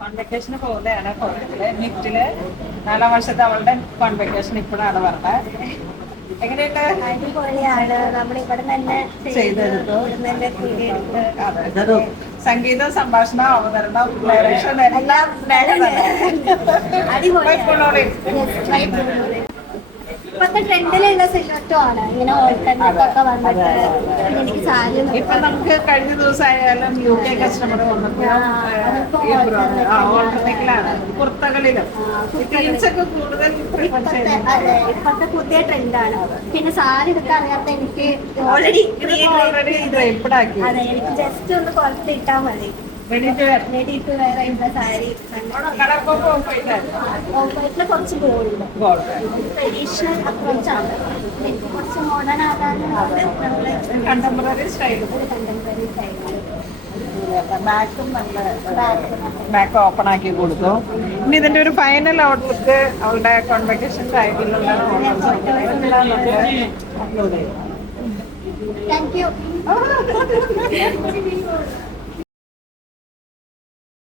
കോൺവെക്കേഷന് പോകുന്നതാണ് കോളേജില് നിറ്റില് 4ാം വർഷത്തെ അവളുടെ കോൺവെക്കേഷൻ ഇപ്പോഴാണ് പറഞ്ഞത്. എങ്ങനെയുണ്ട്? അടിപൊളിയാണ്. നമ്മൾ ഇവിടെ തന്നെ ചെയ്തെടുത്തു. അതൊരു സംഗീതം, സംഭാഷണം, അവതരണം, ഡയറക്ഷൻ എല്ലാം അടിപൊളിയാണ്. ഇപ്പത്തെ ട്രെൻഡിലുള്ള സിൽവറ്റും ആണ് ഇങ്ങനെ ഓൾട്ടർനേറ്റൊക്കെ വന്നിട്ട്. എനിക്ക് സാരി ഇപ്പൊ നമുക്ക് കഴിഞ്ഞ ദിവസമായാലും UK കസ്റ്റമർ വന്നപ്പോൾ ഓൾട്ടർനേറ്റിലാണ് കുർത്തകളിലും ജീൻസൊക്കെ കൂടുതൽ പ്രിഫർ ചെയ്യുന്നത്. അതെ, ഇപ്പത്തെ പുതിയ ട്രെൻഡാണ്. പിന്നെ സാരി എടുക്കാൻ അറിയാത്ത എനിക്ക് ഓൾറെഡി ഡ്രൈപ്ഡ് ആക്കി. അതെ, എനിക്ക് ജസ്റ്റ് ഒന്ന് പുറത്ത് ഇട്ടാൽ മതി. Ready to wear. Ready to wear ആയിട്ടുള്ള സാരി. കളർ കോമ്പോ ഓഫറിൽ കുറച്ച് ഗോൾഡ് ട്രഡീഷണൽ അപ്രോച്ചാണ്. എനിക്ക് കുറച്ച് മോഡേൺ ആകാനാണ് കണ്ടംപററി സ്റ്റൈൽ. കണ്ടംപററി സ്റ്റൈലാണ്. ബാക്ക് ഓപ്പൺ ആക്കി കൊടുത്തു. ഇനി ഇതിന്റെ ഒരു ഫൈനൽ ഔട്ട്ലുക്ക് അവളുടെ കോൺവെക്കേഷൻ ടൈമിലുള്ള താങ്ക് യു.